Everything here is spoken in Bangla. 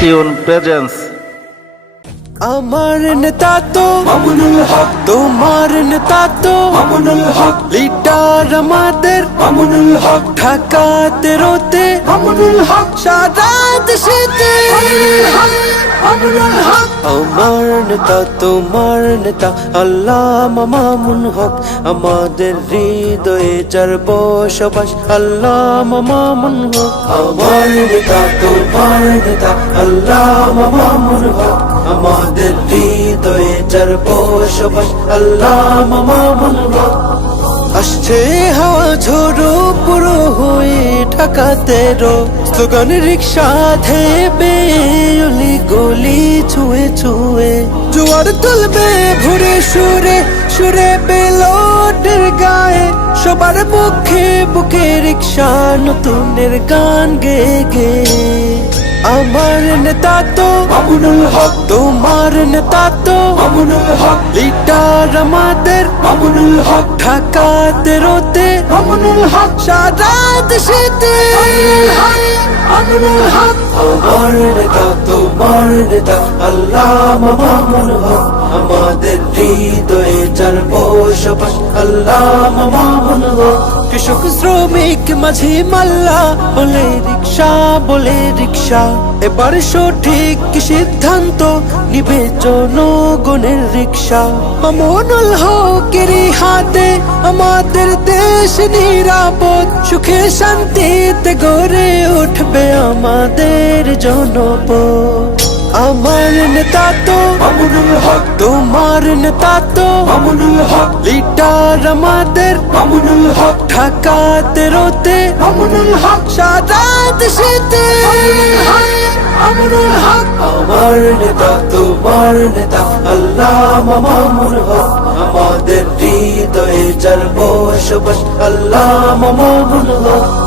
টিউন প্রেজেন্স আমার নেতা তো মামুনুল হক। তোমার নেতা তো মামুনুল হক। লিডার আমাদের। মামুনুল হক। ঢাকাতে রোতে মামুনুল হক। সারা দেশেতে। মামুনুল হক। আমার নেতা তোমার নেতা আল্লাহ মামুন হক। আমাদের হৃদয়ে যার বসবাস আল্লাহ মামুন হক। আমার নেতা তোমার নেতা আল্লাহ মামুন হক। আমাদের হৃদয়ে যার বসবাস আল্লাহ মামুন হক। আসছে হাওয়া ঝোড়ো পুরো হয়ে ঢাকাতে রো রিক্সা ধেবে অলি গলি ছুঁয়ে ছুঁয়ে। জোয়ার তুলবে ভোরে সুরে সুরে বেলোটের গায়ে। সবার মুখে বুকে রিক্সা নতুনের গান গে গে। আমার নেতা তো মামুনুল হক। তোমার নেতা তো মামুনুল হক। লিডার আমাদের মামুনুল হক। ঢাকাতে রোতে মামুনুল হক। সারা দেশেতে মামুনুল হক। আমার নেতা তোমার নেতা আল্লাহ মামুন হক। আমাদের হৃদয়ে যার বসবাস আল্লাহ মামুন কৃষক শ্রমিক মাঝি মাল্লা, বলে রিক্সা বলে রিক্সা। এবার সঠিক সিদ্ধান্ত নিবে জনগণের রিক্সা। মামুনুল হকের হাতে আমাদের দেশ নিরাপদ। সুখে শান্তিতে গড়ে উঠবে আমাদের জনপদ। আমার নেতা তো মামুনুল হক। তোমার নেতা তো মামুনুল হক। লিডার আমাদের। মামুনুল হক। ঢাকাতে রোতে মামুনুল হক। সারা দেশেতে। মামুনুল হক। আমার নেতা তোমার নেতা আল্লাহ মামুন হক। আমাদের হৃদয়ে যার বসবাস আল্লাহ মামুন হক।